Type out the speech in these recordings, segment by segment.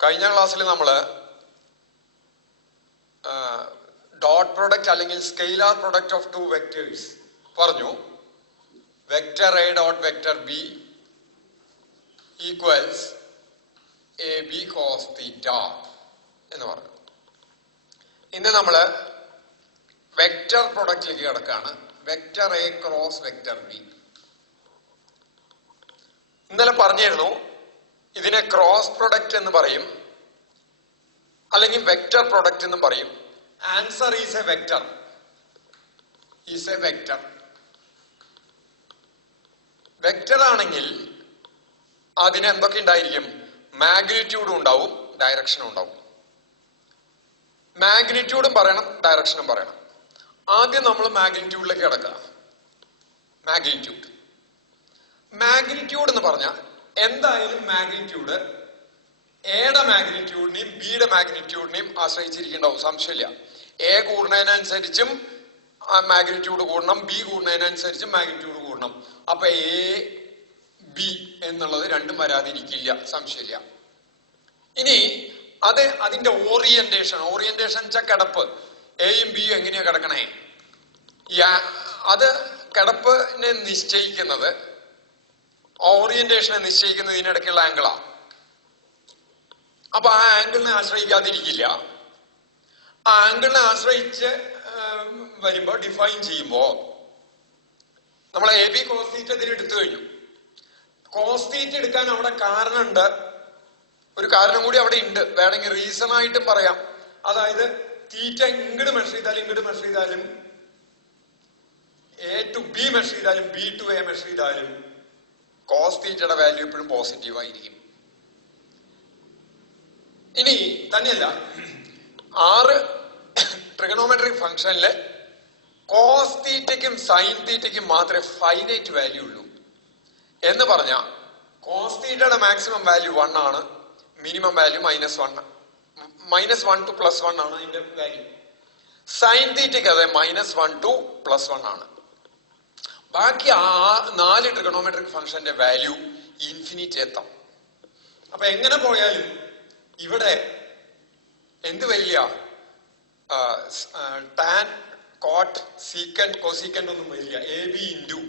കഴിഞ്ഞ ക്ലാസ്സിൽ നമ്മൾ ഡോട്ട് പ്രൊഡക്റ്റ് അല്ലെങ്കിൽ scalar product of two vectors പറഞ്ഞു. Vector A dot vector B equals A B cos theta എന്ന് പറഞ്ഞു. ഇന്ന് നമ്മൾ വെക്ടർ പ്രൊഡക്റ്റിലേക്ക് കിടക്കാണ്. Vector A cross vector B. ഇന്നലെ പറഞ്ഞിരുന്നു ഇതിനെ ക്രോസ് പ്രൊഡക്റ്റ് എന്ന് പറയും, അല്ലെങ്കിൽ വെക്ടർ പ്രൊഡക്റ്റ് എന്നും പറയും. Answer is A vector. Vector ആണെങ്കിൽ അതിന് എന്തൊക്കെ ഉണ്ടായിരിക്കും? മാഗ്നിറ്റ്യൂഡും ഉണ്ടാവും, ഡയറക്ഷനും ഉണ്ടാവും. മാഗ്നിറ്റ്യൂഡും പറയണം, ഡയറക്ഷനും പറയണം. ആദ്യം നമ്മൾ മാഗ്നിറ്റ്യൂഡിലേക്ക് കിടക്കുക. മാഗ്നിറ്റ്യൂഡ് എന്ന് പറഞ്ഞാൽ എന്തായാലും മാഗ്നിറ്റ്യൂഡ് എയുടെ മാഗ്നിറ്റ്യൂഡിനെയും ബിയുടെ മാഗ്നിറ്റ്യൂഡിനെയും ആശ്രയിച്ചിരിക്കുന്നുണ്ടാവും, സംശയമില്ല. എ കൂടുന്നതിനനുസരിച്ചും മാഗ്നിറ്റ്യൂഡ് കൂടണം, ബി കൂടുന്നതിനനുസരിച്ചും മാഗ്നിറ്റ്യൂഡ് കൂടണം. അപ്പൊ എ ബി എന്നുള്ളത് രണ്ടും വരാതിരിക്കില്ല, സംശയമില്ല. ഇനി അതിന്റെ ഓറിയന്റേഷൻ വെച്ചാൽ കിടപ്പ്. എയും ബിയും എങ്ങനെയാ കിടക്കണേ? അത് കിടപ്പിനെ നിശ്ചയിക്കുന്നത്, ഓറിയന്റേഷനെ നിശ്ചയിക്കുന്നത് ഇതിനിടയ്ക്കുള്ള ആംഗിളാ. അപ്പൊ ആ ആംഗിളിനെ ആശ്രയിക്കാതിരിക്കില്ല. ആ ആംഗിളിനെ ആശ്രയിച്ച് വരുമ്പോ ഡിഫൈൻ ചെയ്യുമ്പോ നമ്മൾ എ ബി കോസ് തീറ്റ ഇതിന് എടുത്തു കഴിഞ്ഞു. കോസ് തീറ്റ എടുക്കാൻ അവിടെ കാരണമുണ്ട്, ഒരു കാരണം കൂടി അവിടെ ഉണ്ട്. വേണമെങ്കിൽ റീസൺ ആയിട്ടും പറയാം. അതായത് തീറ്റ ഇങ്ങോട്ട് മെഷർ ചെയ്താലും എ ടു ബി മെഷർ ചെയ്താലും ബി ടു എ മെഷർ ചെയ്താലും കോസ് തീറ്റയുടെ വാല്യൂ എപ്പോഴും പോസിറ്റീവ് ആയിരിക്കും. ഇനി തന്നെയല്ല, 6 ട്രിഗണോമെട്രിക് ഫംഗ്ഷനില് കോസ് തീറ്റയ്ക്കും സൈൻ തീറ്റയ്ക്കും മാത്രമേ ഫൈനൈറ്റ് വാല്യൂ ഉള്ളൂ. എന്ന് പറഞ്ഞാൽ കോസ് തീറ്റയുടെ മാക്സിമം വാല്യൂ 1 ആണ്, മിനിമം വാല്യൂ -1 to +1 ആണ് അതിന്റെ വാല്യൂ. സൈൻ തീറ്റയ്ക്ക് അതെ -1 to +1 ആണ്. ബാക്കി 4 ട്രിഗണോമെട്രിക് ഫംഗ്ഷന്റെ വാല്യൂ ഇൻഫിനിറ്റ് എത്താം. അപ്പൊ എങ്ങനെ പോയാലും ഇവിടെ എന്ത് വരില്ല? ടാൻ, കോട്ട്, സീക്കൻഡ്, കൊസീക്കൻഡ് ഒന്നും വരില്ല. A B into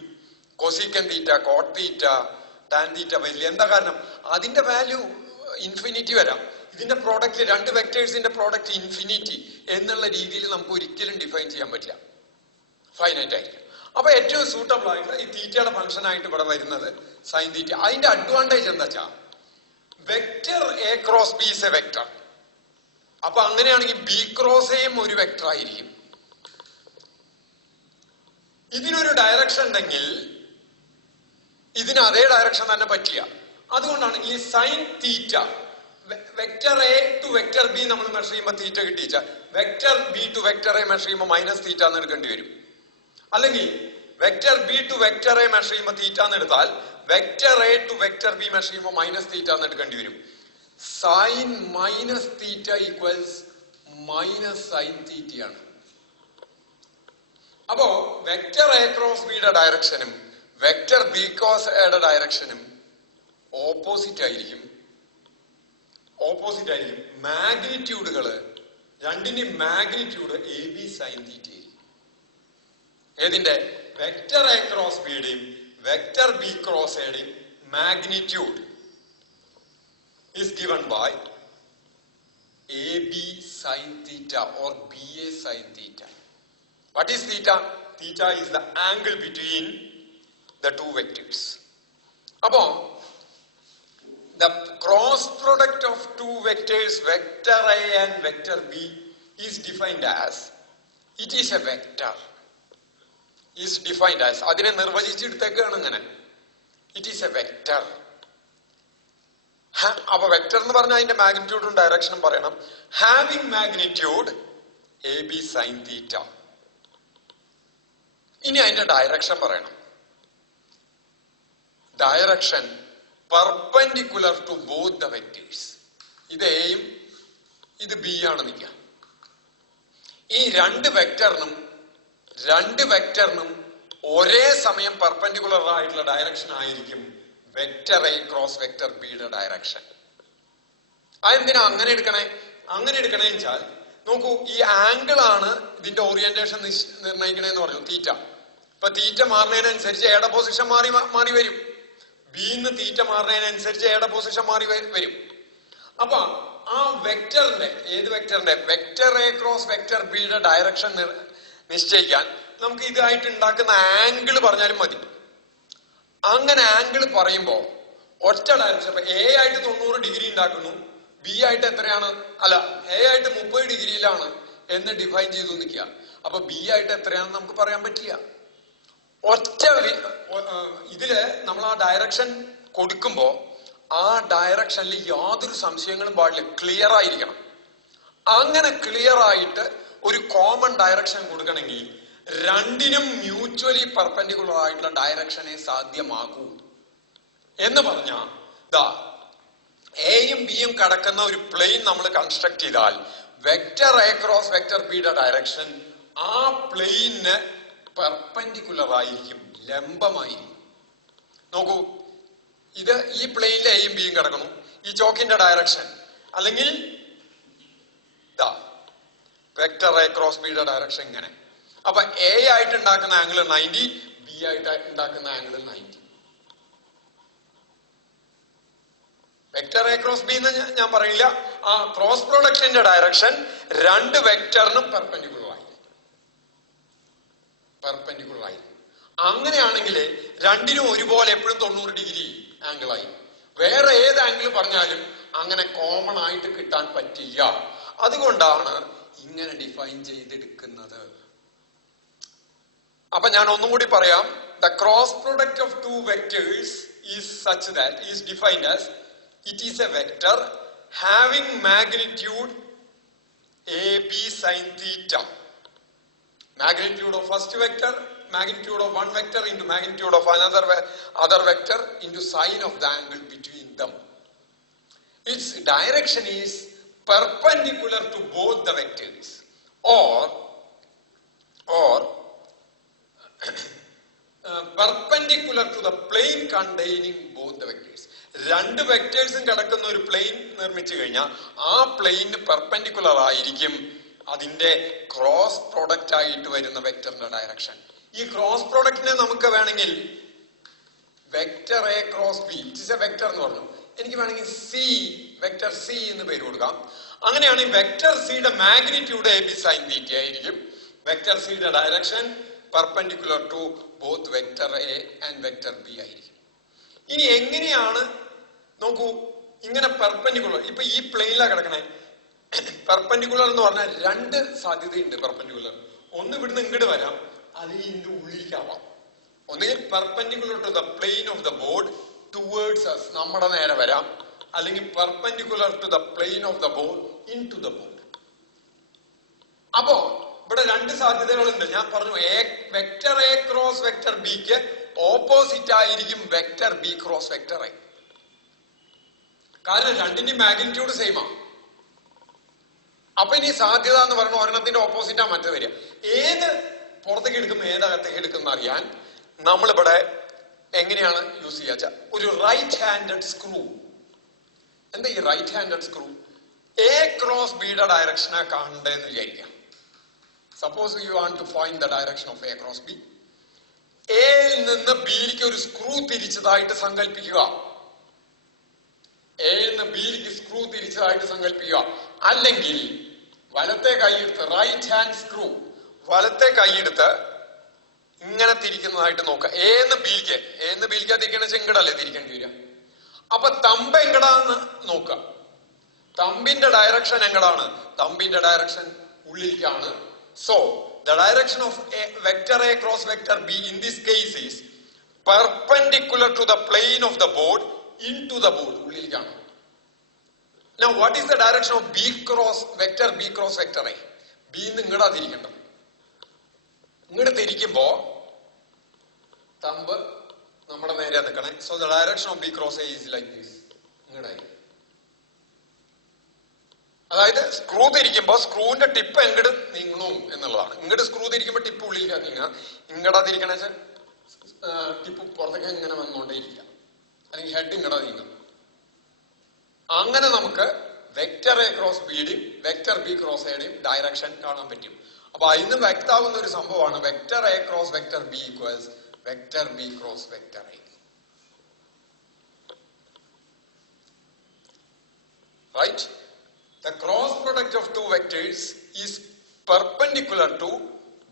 cosecant theta, cot theta, tan theta വരില്ല. എന്താ കാരണം? അതിന്റെ വാല്യൂ ഇൻഫിനിറ്റി വരാം. ഇതിന്റെ പ്രോഡക്റ്റ്, 2 വെക്ടേഴ്സിന്റെ പ്രോഡക്റ്റ് ഇൻഫിനിറ്റി എന്നുള്ള രീതിയിൽ നമുക്ക് ഒരിക്കലും ഡിഫൈൻ ചെയ്യാൻ പറ്റില്ല, ഫൈനൈറ്റ് ആയിരിക്കും. അപ്പൊ ഏറ്റവും സൂട്ടബിൾ ആയിട്ട് ഈ തീറ്റയുടെ ഫംഗ്ഷൻ ആയിട്ട് ഇവിടെ വരുന്നത് സൈൻ തീറ്റ. അതിന്റെ അഡ്വാൻറ്റേജ് എന്താ വെച്ചാൽ vector A cross B is A vector. അപ്പൊ അങ്ങനെയാണെങ്കിൽ ബി ക്രോസ് എയും ഒരു വെക്ടർ ആയിരിക്കും. ഇതിനൊരു ഡയറക്ഷൻ ഉണ്ടെങ്കിൽ ഇതിന് അതേ ഡയറക്ഷൻ തന്നെ പറ്റില്ല. അതുകൊണ്ടാണ് ഈ sine theta, vector A to vector B നമ്മൾ മെഷർ ചെയ്യുമ്പോൾ തീറ്റ കിട്ടിച്ച, vector B to vector A measure ചെയ്യുമ്പോൾ -തീറ്റ എന്ന് എടുക്കേണ്ടി വരും. അല്ലെങ്കിൽ vector B to vector A measure ചെയ്യുമ്പോൾ തീറ്റ എന്ന് എടുത്താൽ vector A to vector B measure ചെയ്യുമ്പോൾ -തീറ്റ എന്ന് എടുക്കേണ്ടി വരും. സൈൻ -തീറ്റ ഈക്വൽസ് -സൈൻ തീറ്റയാണ്. അപ്പോ വെക്ടർ എ ക്രോസ് ബിയുടെ ഡയറക്ഷനും വെക്ടർ ബി ക്രോസ് എയുടെ ഡയറക്ഷനും ഓപ്പോസിറ്റ് ആയിരിക്കും. മാഗ്നിറ്റ്യൂഡുകള് രണ്ടിന്റെയും magnitude A B sine theta ആയിരിക്കും. ഏതിന്റെ? വെക്ടർ എ ക്രോസ് ബിയുടെയും വെക്ടർ ബി ക്രോസ് എയുടെയും magnitude is given by AB sin theta or BA sin theta. What is theta? Theta is the angle between the two vectors. Upon the cross product of two vectors, vector A and vector B, is defined as, it is a vector. Is defined as, adine nirvachicheduttekkaanu angane, it is a vector. അപ്പൊ vector എന്ന് പറഞ്ഞാൽ അതിന്റെ മാഗ്നിറ്റ്യൂഡും ഡയറക്ഷനും പറയണം. Having magnitude A B sine theta. ഇനി അതിന്റെ direction പറയണം. Direction perpendicular to both the vectors. ഇത് എയും ഇത് ബി ആണ് നിൽക്കുക. ഈ 2 വെക്ടറിനും ഒരേ സമയം പെർപെൻഡിക്കുലർ ആയിട്ടുള്ള ഡയറക്ഷൻ ആയിരിക്കും വെക്ടർ എ ക്രോസ് വെക്ടർ ബിയുടെ ഡയറക്ഷൻ. അതെന്തിനാ അങ്ങനെ എടുക്കണേ? അങ്ങനെ എടുക്കണേ വെച്ചാൽ നോക്കൂ, ഈ ആംഗിൾ ആണ് ഇതിന്റെ ഓറിയന്റേഷൻ നിർണ്ണയിക്കണേന്ന് പറഞ്ഞു, തീറ്റ. ഇപ്പൊ തീറ്റ മാറുന്നതിനനുസരിച്ച് എയുടെ പൊസിഷൻ മാറി മാറി വരും. ബിന്ന് തീറ്റ മാറുന്നതിനനുസരിച്ച് എയുടെ പൊസിഷൻ മാറി വരും. അപ്പൊ ആ വെക്ടറിന്റെ, ഏത് വെക്ടറിന്റെ, വെക്ടർ എ ക്രോസ് വെക്ടർ ബിയുടെ ഡയറക്ഷൻ നിശ്ചയിക്കാൻ നമുക്ക് ഇതായിട്ട് ഉണ്ടാക്കുന്ന ആംഗിൾ പറഞ്ഞാലും മതി. അങ്ങനെ ആംഗിൾ പറയുമ്പോ ഒറ്റ ഡയറക്ഷൻ, ഇപ്പൊ എ ആയിട്ട് 90 ഡിഗ്രി ഉണ്ടാക്കുന്നു, ബി ആയിട്ട് എത്രയാണ്, അല്ല എ ആയിട്ട് 30 ഡിഗ്രിയിലാണ് എന്ന് ഡിഫൈൻ ചെയ്തു നിൽക്കുക. അപ്പൊ ബി ആയിട്ട് എത്രയാണെന്ന് നമുക്ക് പറയാൻ പറ്റില്ല. ഒറ്റ ഇതില് നമ്മൾ ആ ഡയറക്ഷൻ കൊടുക്കുമ്പോ ആ ഡയറക്ഷനിൽ യാതൊരു സംശയങ്ങളും പാടില്ല, ക്ലിയർ ആയിരിക്കണം. അങ്ങനെ ക്ലിയർ ആയിട്ട് ഒരു കോമൺ ഡയറക്ഷൻ കൊടുക്കണമെങ്കിൽ രണ്ടിനും മ്യൂച്വലി പെർപെൻഡിക്കുലർ ആയിട്ടുള്ള ഡയറക്ഷനെ സാധ്യമാകൂ. എന്ന് പറഞ്ഞ എയും ബിയും കടക്കുന്ന ഒരു പ്ലെയിൻ നമ്മൾ കൺസ്ട്രക്ട് ചെയ്താൽ വെക്ടർ എ ക്രോസ് വെക്ടർ ബിയുടെ ഡയറക്ഷൻ ആ പ്ലെയിന് പെർപെൻഡിക്കുലർ ആയിരിക്കും, ലംബമായിരിക്കും. നോക്കൂ, ഇത് ഈ പ്ലെയിനിൽ എയും ബിയും കിടക്കുന്നു, ഈ ചോക്കിന്റെ ഡയറക്ഷൻ അല്ലെങ്കിൽ വെക്ടർ എ ക്രോസ് ബിയുടെ ഡയറക്ഷൻ ഇങ്ങനെ. അപ്പൊ എ ആയിട്ട് ഉണ്ടാക്കുന്ന ആംഗിൾ 90, ബി ആയിട്ട് ഉണ്ടാക്കുന്ന angle 90. Vector A cross B എന്ന് ഞാൻ പറയില്ല, ആ ക്രോസ് പ്രൊഡക്റ്റിന്റെ ഡയറക്ഷൻ രണ്ട് വെക്ടറിനും പെർപെൻഡിക്കുലർ ആയി. അങ്ങനെയാണെങ്കിൽ രണ്ടിനും ഒരുപോലെ എപ്പോഴും 90 ഡിഗ്രി ആംഗിൾ ആയി. വേറെ ഏത് ആംഗിൾ പറഞ്ഞാലും അങ്ങനെ കോമൺ ആയിട്ട് കിട്ടാൻ പറ്റില്ല. അതുകൊണ്ടാണ് ഇങ്ങനെ ഡിഫൈൻ ചെയ്തെടുക്കുന്നത്. അപ്പൊ ഞാൻ ഒന്നും കൂടി പറയാം. The cross product of two vectors is such that is defined as it is a vector having magnitude AB sin theta. Magnitude of first vector, magnitude of one vector into magnitude of other vector into sine of the angle between them. Its direction is perpendicular to both the vectors or perpendicular to the plane containing both the vectors. രണ്ട് വെക്ടേഴ്സും കിടക്കുന്ന ഒരു plain നിർമ്മിച്ചു കഴിഞ്ഞാൽ ആ പ്ലെയിന് perpendicular ആയിരിക്കും അതിന്റെ cross product ആയിട്ട് വരുന്ന വെക്ടറിന്റെ ഡയറക്ഷൻ. ഈ ക്രോസ് പ്രൊഡക്റ്റിനെ നമുക്ക് വേണമെങ്കിൽ vector A cross B, it is A vector എന്ന് പറഞ്ഞു, എനിക്ക് വേണമെങ്കിൽ സി, വെക്ടർ സി എന്ന് പേര് കൊടുക്കാം. അങ്ങനെയാണെങ്കിൽ വെക്ടർ സിയുടെ magnitude A B sine theta ആയിരിക്കും. വെക്ടർ സിയുടെ direction perpendicular to both vector A and vector B ആയിരിക്കും. ഇനി എങ്ങനെയാണ് നോക്കൂ, ഇങ്ങനെ പെർപെൻഡിക്കുലർ, ഇപ്പൊ ഈ പ്ലെയിനിലാണ് കിടക്കണേ. പെർപെൻഡിക്കുലർ എന്ന് പറഞ്ഞാൽ രണ്ട് സാധ്യതയുണ്ട് പെർപെൻഡിക്കുലർ. ഒന്ന് ഇവിടുന്ന് ഇങ്ങോട്ട് വരാം, അല്ലെങ്കിൽ ഇതിന്റെ ഉള്ളിലേക്കാവാം. ഒന്നുകിൽ perpendicular to the plane of the board towards us, നമ്മുടെ നേരെ വരാം, അല്ലെങ്കിൽ perpendicular to the plane of the board into the board. അപ്പോ ഇവിടെ രണ്ട് സാധ്യതകളുണ്ട്. ഞാൻ പറഞ്ഞു വെക്ടർ എ ക്രോസ് വെക്ടർ ബിക്ക് ഓപ്പോസിറ്റ് ആയിരിക്കും vector B cross vector A. കാരണം രണ്ടിന്റെ മാഗ്നിറ്റ്യൂഡ് സെയിം ആണ്. അപ്പൊ ഇനി സാധ്യത എന്ന് പറഞ്ഞ ഒരെണ്ണത്തിന്റെ ഓപ്പോസിറ്റാ മറ്റേ വരിക. ഏത് പുറത്തേക്ക് എടുക്കും ഏതകത്തേക്ക് എടുക്കുന്ന അറിയാൻ നമ്മളിവിടെ എങ്ങനെയാണ് യൂസ് ചെയ്യുക? ഒരു റൈറ്റ് ഹാൻഡഡ് സ്ക്രൂ. എന്താ ഈ right handed screw? A cross ബിയുടെ ഡയറക്ഷനെ കാണണ്ടെന്ന് വിചാരിക്കാം. Suppose you want to find the direction of A cross B. എയിൽ നിന്ന് ബിയിലേക്ക് ഒരു സ്ക്രൂ തിരിച്ചതായിട്ട് സങ്കല്പിക്കുക. എയിൽ നിന്ന് ബിയിലേക്ക് സ്ക്രൂ തിരിച്ചതായിട്ട് സങ്കല്പിക്കുക. അല്ലെങ്കിൽ വലത്തെ കൈയെടുത്ത്, റൈറ്റ് ഹാൻഡ് സ്ക്രൂ, വലത്തെ കൈയെടുത്ത് ഇങ്ങനെ തിരിക്കുന്നതായിട്ട് നോക്കുക. എന്ന് ബിയിലേക്ക് തിരിക്കണ ചെങ്കടല്ലേ തിരിക്കേണ്ടി വരിക. അപ്പൊ തമ്പ് എങ്ങടാന്ന് നോക്കുക. തമ്പിന്റെ ഡയറക്ഷൻ എങ്ങടാണ്? തമ്പിന്റെ ഡയറക്ഷൻ ഉള്ളിലേക്കാണ്. So the direction of vector A cross vector B in this case is perpendicular to the plane of the board into the board. ഉള്ളിലേക്കാണ്. Now what is the direction of B cross vector A? B ന്ന് ഇങ്ങടാ തിരിക്കേണ്ടത്. ഇങ്ങോട്ട് തിരിക്കുമ്പോ thumb നമ്മുടെ നേരെ നിൽക്കണേ. So the direction of B cross A is like this. ഇങ്ങടായി. അതായത് screw തിരിക്കുമ്പോ സ്ക്രൂവിന്റെ tip എങ്ങോട്ട് നീങ്ങണു എന്നുള്ളതാണ്. ഇങ്ങോട്ട് screw തിരിക്കുമ്പോ tip ഉള്ളിലേക്ക് നീങ്ങുക. ഇങ്ങടാ തിരിക്കണ ടിപ്പ് പുറത്തേക്ക് ഇങ്ങനെ വന്നുകൊണ്ടേയിരിക്കുക, അല്ലെങ്കിൽ ഹെഡ് ഇങ്ങടാ നീങ്ങുക. അങ്ങനെ നമുക്ക് വെക്ടർ എ ക്രോസ് ബിയുടെയും വെക്ടർ ബി ക്രോസ് എയുടെയും ഡയറക്ഷൻ കാണാൻ പറ്റും. അപ്പൊ അതിന് വ്യക്താവുന്ന ഒരു സംഭവമാണ് vector A cross vector B equals vector B cross vector A. Right? The cross product of two vectors is perpendicular to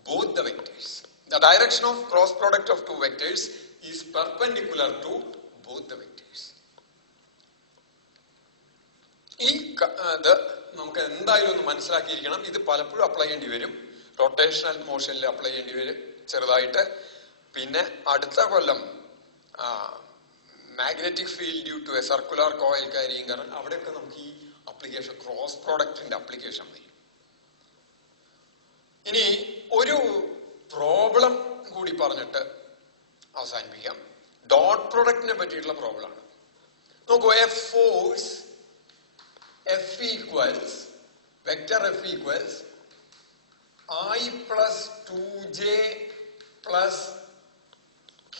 both the vectors. The direction of cross product of two vectors is perpendicular to both the vectors. ഇത് നമുക്ക് എന്തായാലും ഒന്ന് മനസ്സിലാക്കിയിരിക്കണം. ഇത് പലപ്പോഴും apply ചെയ്യേണ്ടി വരും. Rotational മോഷനിൽ apply ചെയ്യേണ്ടി വരും ചെറുതായിട്ട്. പിന്നെ അടുത്ത കൊല്ലം magnetic field due to a circular coil carrying current, അവിടെയൊക്കെ നമുക്ക് ഈ അപ്ലിക്കേഷൻ ക്രോസ് പ്രോഡക്റ്റിന്റെ അപ്ലിക്കേഷൻ വരും. ഇനി ഒരു പ്രോബ്ലം കൂടി പറഞ്ഞിട്ട് അവസാനിപ്പിക്കാം. ഡോട്ട് പ്രൊഡക്റ്റിനെ പറ്റിയിട്ടുള്ള പ്രോബ്ലം ആണ്. നോക്കൂ, A force F equals vector F equals I plus 2j plus k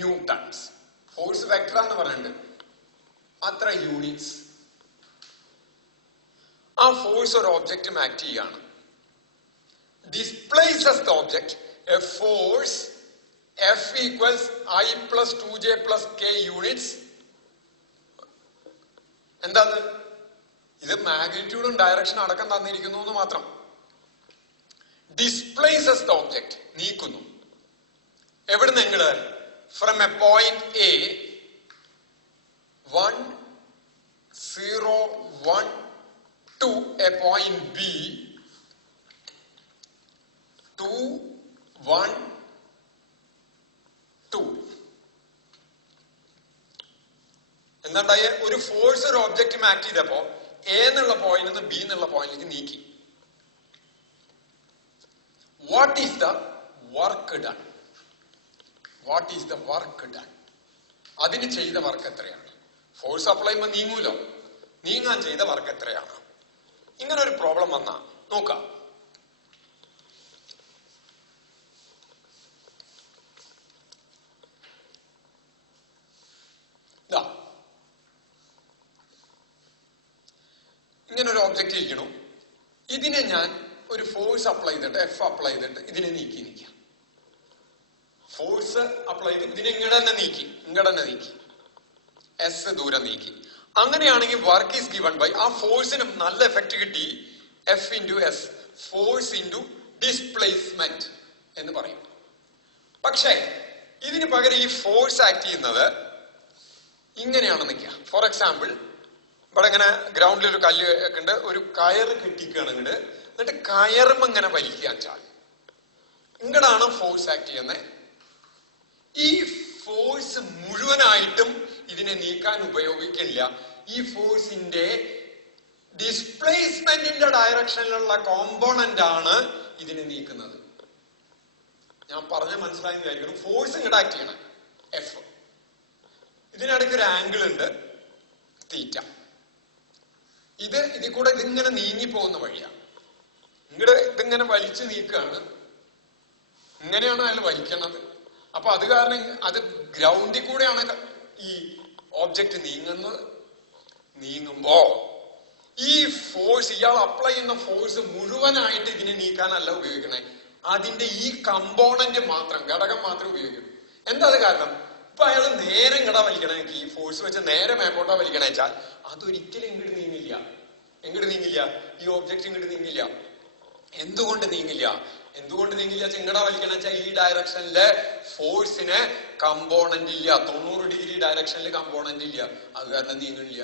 Newton's. Force vector എന്ന് പറയുന്നുണ്ട്, അത്ര യൂണിറ്റ്സ്. ആ ഫോഴ്സ് ഒരു ഒബ്ജക്റ്റും ആക്ട് ചെയ്യാണ്. Displaces the object A force F equals I plus 2j plus k units. എന്താണ് ഇത്? മാഗ്നിറ്റ്യൂഡും ഡയറക്ഷനും അടക്കം തന്നിരിക്കുന്നു എന്ന് മാത്രം. ഡിസ്പ്ലേസസ് ദ ഒബ്ജക്റ്റ്, നീക്കുന്നു. എവിടുന്ന്? എങ്ങട്? From a point A 1 0 1 to a point B 2 1 2. എന്താണ്ടായ? ഒരു ഫോഴ്സ് ഒരു ഒബ്ജക്റ്റ് ആക്ട് ചെയ്തപ്പോ എ എന്നുള്ള പോയിന്റ് നിന്ന് ബി എന്നുള്ള പോയിന്റിലേക്ക് നീക്കി. What is the work done? What is the work done? അതിന് ചെയ്ത വർക്ക് എത്രയാണ്? ഫോഴ്സ് അപ്ലൈ ചെയ്യുമ്പോൾ നീങ്ങൂലോ, നീങ്ങാൻ ചെയ്ത വർക്ക് എത്രയാണ്? ഇങ്ങനെ ഒരു പ്രോബ്ലം വന്നാ നോക്കാം. ഇങ്ങനെ ഒരു ഒബ്ജക്റ്റ് ഇരിക്കണു. ഇതിനെ ഞാൻ ഒരു ഫോഴ്സ് അപ്ലൈ ചെയ്തിട്ട് എഫ് അപ്ലൈ ചെയ്തിട്ട് ഇതിനെ നീക്കി നിൽക്കാം. ഫോഴ്സ് അപ്ലൈ ചെയ്ത് ഇതിനെ ഇങ്ങടന്നെ നീക്കി എസ് ദൂരം നീക്കി. അങ്ങനെയാണെങ്കിൽ വർക്ക് ഈസ് ഗിവൺ ബൈ, ആ ഫോഴ്സിന് നല്ല എഫക്ട് കിട്ടി, F into S, force into displacement എന്ന് പറയും. പക്ഷേ ഇതിന് പകരം ഈ ഫോഴ്സ് ആക്ട് ചെയ്യുന്നത് ഇങ്ങനെയാണ് നിൽക്കുക. ഫോർ എക്സാമ്പിൾ, ഇവിടെ ഇങ്ങനെ ഗ്രൗണ്ടിൽ ഒരു കല്ല് ഒക്കെ ഉണ്ട്, ഒരു കയറ് കെട്ടിക്കുകയാണ് ഇങ്ങോട്ട്, എന്നിട്ട് കയറും ഇങ്ങനെ വലിക്കാൻ ചാൽ, ഇങ്ങടാണ് ഫോഴ്സ് ആക്ട് ചെയ്യുന്നത്. ഈ ഫോഴ്സ് മുഴുവനായിട്ടും ഇതിനെ നീക്കാൻ ഉപയോഗിക്കില്ല. ഈ ഫോഴ്സിന്റെ ഡിസ്പ്ലേസ്മെന്റിന്റെ ഡയറക്ഷനിലുള്ള കോമ്പോണന്റ് ആണ് ഇതിനെ നീക്കുന്നത്. ഞാൻ പറഞ്ഞ മനസ്സിലായി വിചാരിക്കണം. ഫോഴ്സ് ഇങ്ങോട്ട് ആക്ട് ചെയ്യണം എഫ്, ഇതിനിടയ്ക്ക് ഒരു ആംഗിൾ ഉണ്ട് തീറ്റ. ഇതിൽ കൂടെ ഇതിങ്ങനെ നീങ്ങി പോകുന്ന വഴിയാണ്. ഇങ്ങോട്ട് ഇതിങ്ങനെ വലിച്ചു നീക്കുകയാണ്, ഇങ്ങനെയാണ് അയാൾ വലിക്കണത്. അപ്പൊ അത് കാരണം അത് ഗ്രൗണ്ടിൽ കൂടെയാണ് ഈ ഓബ്ജക്റ്റ് നീങ്ങുമ്പോ ഈ ഫോഴ്സ്, ഇയാൾ അപ്ലൈ ചെയ്യുന്ന ഫോഴ്സ് മുഴുവനായിട്ട് ഇതിനെ നീക്കാനല്ല ഉപയോഗിക്കണേ, അതിന്റെ ഈ കമ്പോണന്റ് മാത്രം, ഘടകം മാത്രം ഉപയോഗിക്കും. എന്താ അത് കാരണം? ഇപ്പൊ അയാൾ നേരെ ഇങ്ങടാ വലിക്കണമെങ്കിൽ ഈ ഫോഴ്സ് വെച്ച് നേരെ മേപ്പോട്ടാ വലിക്കണേ വെച്ചാൽ അതൊരിക്കലും ഇങ്ങോട്ട് നീങ്ങില്ല. ഈ ഓബ്ജക്റ്റ് ഇങ്ങോട്ട് നീങ്ങില്ല. എന്തുകൊണ്ട് നീങ്ങില്ല ഇങ്ങടാ വലിക്കണ വെച്ചാൽ ഈ ഡയറക്ഷനിലെ ഫോഴ്സിന് കമ്പോണന്റ് ഇല്ല, 90 ഡിഗ്രി ഡയറക്ഷനിൽ കമ്പോണന്റ് ഇല്ല, അത് കാരണം നീങ്ങില്ല.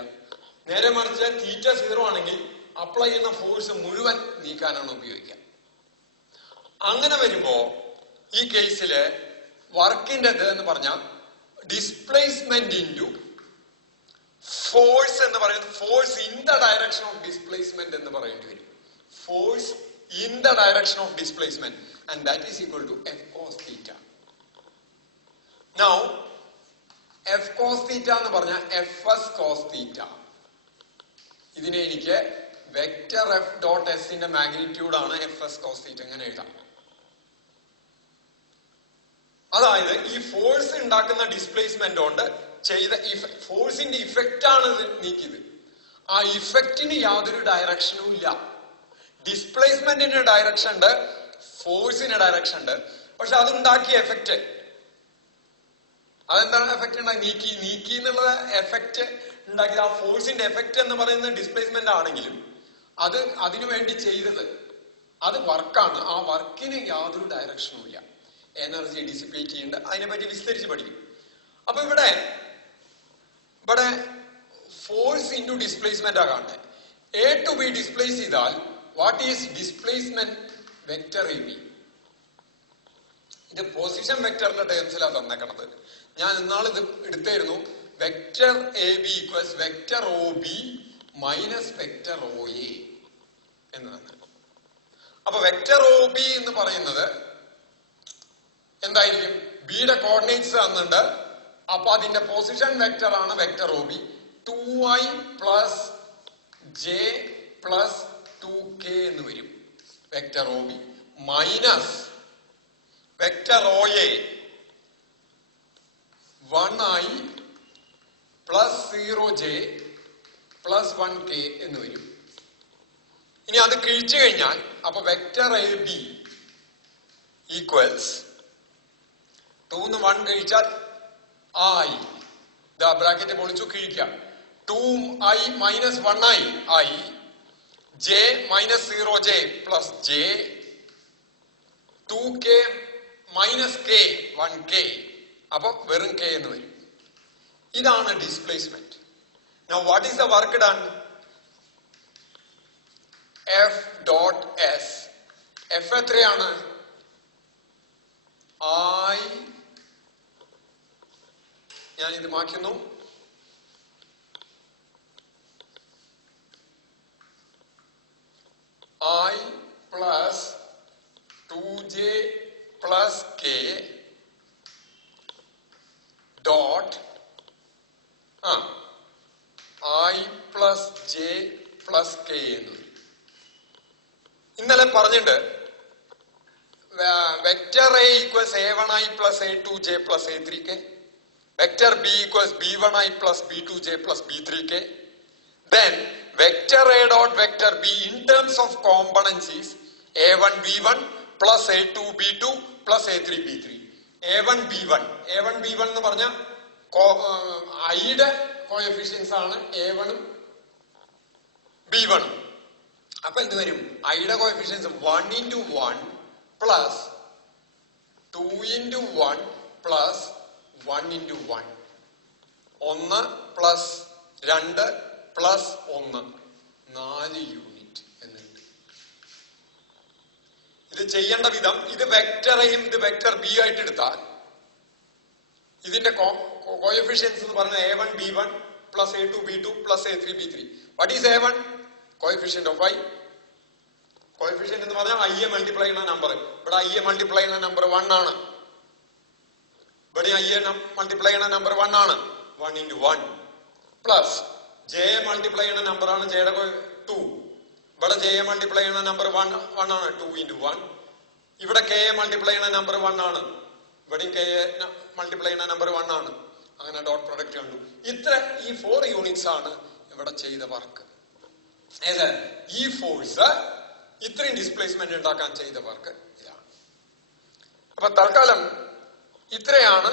നേരെ മറിച്ച് തീറ്റ 0 ആണെങ്കിൽ അപ്ലൈ ചെയ്യുന്ന ഫോഴ്സ് മുഴുവൻ നീക്കാനാണ് ഉപയോഗിക്കുക. അങ്ങനെ വരുമ്പോ ഈ കേസില് വർക്കിന്റെ എന്ന് പറഞ്ഞാൽ ഡിസ്പ്ലേസ്മെന്റ് ഇൻറ്റു ഫോഴ്സ് എന്ന് പറയുന്നത്, force in the direction of displacement എന്ന് പറയേണ്ടി വരും. Force in the direction of displacement, and that is equal to F cos theta. Now F cos theta എന്ന് പറഞ്ഞാൽ Fs cos theta. ഇതിനെ എനിക്ക് വെക്ടർ F dot S ന്റെ magnitude ആണ് Fs cos theta ഇങ്ങനെ എഴുതാം. അതായത് ഈ ഫോഴ്സ് ഉണ്ടാക്കുന്ന ഡിസ്പ്ലേസ്മെന്റ് കൊണ്ട് ചെയ്ത ഫോഴ്സിന്റെ ഇഫക്റ്റ് ആണ് ഇത് നീക്കിയത്. ആ ഇഫക്റ്റിന് യാതൊരു ഡയറക്ഷനും ഇല്ല. ഡിസ്പ്ലേസ്മെന്റിന് ഡയറക്ഷൻ ഉണ്ട്, ഫോഴ്സിന് ഡയറക്ഷൻ ഉണ്ട്. പക്ഷെ അതുണ്ടാക്കിയ എഫക്റ്റ്, അതെന്താണ് എഫക്റ്റ് ഉണ്ടാക്കി? നീക്കി എന്നുള്ള എഫക്റ്റ് ഉണ്ടാക്കിയത്, ആ ഫോഴ്സിന്റെ എഫക്റ്റ് എന്ന് പറയുന്നത് ഡിസ്പ്ലേസ്മെന്റ് ആണെങ്കിലും അത് അതിനു വേണ്ടി ചെയ്തത് അത് വർക്കാണ്. ആ വർക്കിന് യാതൊരു ഡയറക്ഷനും ഇല്ല. എനർജി ഡിസിപ്പേറ്റ് ചെയ്യുന്നുണ്ട്. അതിനെപ്പറ്റി വിസ്തരിച്ച് പഠിക്കും. അപ്പൊ ഇവിടെ ഫോഴ്സ് ഇൻറ്റു ഡിസ്പ്ലേസ്മെന്റ് ആകാണ്ട് എ ടു ബി ഡിസ്പ്ലേസ് ചെയ്താൽ what is displacement vector A B? ഇത് പൊസിഷൻ വെക്ടറിന്റെ ടേംസിലാണ് തന്നേക്കണത്. ഞാൻ ഇന്നാൾ ഇത് എടുത്തായിരുന്നു. Vector A B equals vector O B minus vector O A എന്ന് തന്നെ. അപ്പൊ വെക്ടർ ഒ ബി എന്ന് പറയുന്നത് എന്തായിരിക്കും? ബിയുടെ കോർഡിനേറ്റ്സ് തന്നിട്ടുണ്ട്. അപ്പൊ അതിന്റെ പൊസിഷൻ വെക്ടർ ആണ് vector O B. 2i plus J plus 2k എന്ന് വരും vector O B, minus vector O A 1i plus 0j plus 1k എന്ന് വരും. ഇനി അത് കിഴിച്ചു കഴിഞ്ഞാൽ അപ്പൊ വെക്ടർ എ ബി ഈക്വൽസ് 2 1 കഴിച്ചാൽ i, ബ്രാക്കറ്റ് പൊളിച്ചു കിഴിക്കാം. 2i minus 1i i, j minus 0j plus j, 2k minus k 1k, അപ്പൊ വെറും k എന്ന് വരും. ഇതാണ് displacement. Now what is the work done? F dot S. F എത്രയാണ്? ഞാൻ ഇത് മാറ്റുന്നു. I plus 2j plus k dot I plus j plus k എന്ന്. ഇന്നലെ പറഞ്ഞിട്ട് vector A equals a1i plus a2j plus a3k, vector b equals b1i plus b2j plus b3k. Then vector a dot vector b in terms of components is a1 b1 plus a2 b2 plus a3 b3. a1 b1 എന്ന് പറഞ്ഞ ഐയുടെ coefficients ആണ് a1 ഉം b1 ഉം. അപ്പൊ എന്ത് വരും? ഐയുടെ coefficients 1 into 1 plus 2 into 1 plus 1 into 1. 1 plus 2 plus 1, 4 unit എന്നുണ്ട്. ഇത് ചെയ്യേണ്ട വിധം, ഇത് വെക്ടർ എയും ഇത് വെക്ടർ ബി ആയിട്ട് എടുത്താൽ ഇതിന്റെ കോഎഫിഷ്യൻസ് എന്ന് പറഞ്ഞാൽ a1 b1 plus a2 b2 plus a3 b3. What is a1? Coefficient of I. Coefficient എന്ന് പറഞ്ഞാൽ I മൾട്ടിപ്ലൈ ചെയ്യുന്ന നമ്പർ. ഇവിടെ I മൾട്ടിപ്ലൈ ചെയ്യുന്ന നമ്പർ 1 ആണ്. ഇവിടെ I മൾട്ടിപ്ലൈ ചെയ്യുന്ന നമ്പർ 1 ആണ്. 1 into 1 പ്ലസ് J മൾട്ടിപ്ലൈ ചെയ്യുന്ന നമ്പർ ആണ് J യുടെ 2. ഇവിടെ J മൾട്ടിപ്ലൈ ചെയ്യുന്ന നമ്പർ 1 ആണ്, 2 into 1. ഇവിടെ K മൾട്ടിപ്ലൈ ചെയ്യുന്ന നമ്പർ 1 ആണ്. ഇവിടെ K മൾട്ടിപ്ലൈ ചെയ്യുന്ന നമ്പർ 1 ആണ്. അങ്ങനെ ഡോട്ട് പ്രൊഡക്റ്റ് കണ്ടു. ഈ 4 യൂണിറ്റ്സ് ആണ് ഇവിടെ ചെയ്ത വർക്ക്. ഏത്? ഈ ഫോഴ്സ് ഇത്രയും ഡിസ്പ്ലേസ്മെന്റ് ഉണ്ടാക്കാൻ ചെയ്ത വർക്ക് ഇതാണ്. അപ്പൊ തൽക്കാലം ഇത്രയാണ്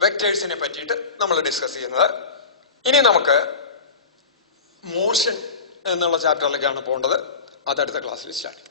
വെക്ടേഴ്സിനെ പറ്റിയിട്ട് നമ്മൾ ഡിസ്കസ് ചെയ്യുന്നത്. ഇനി നമുക്ക് മോഷൻ എന്നുള്ള ചാപ്റ്ററിലേക്കാണ് പോകേണ്ടത്. അത് അടുത്ത ക്ലാസ്സിൽ സ്റ്റാർട്ട് ചെയ്യാം.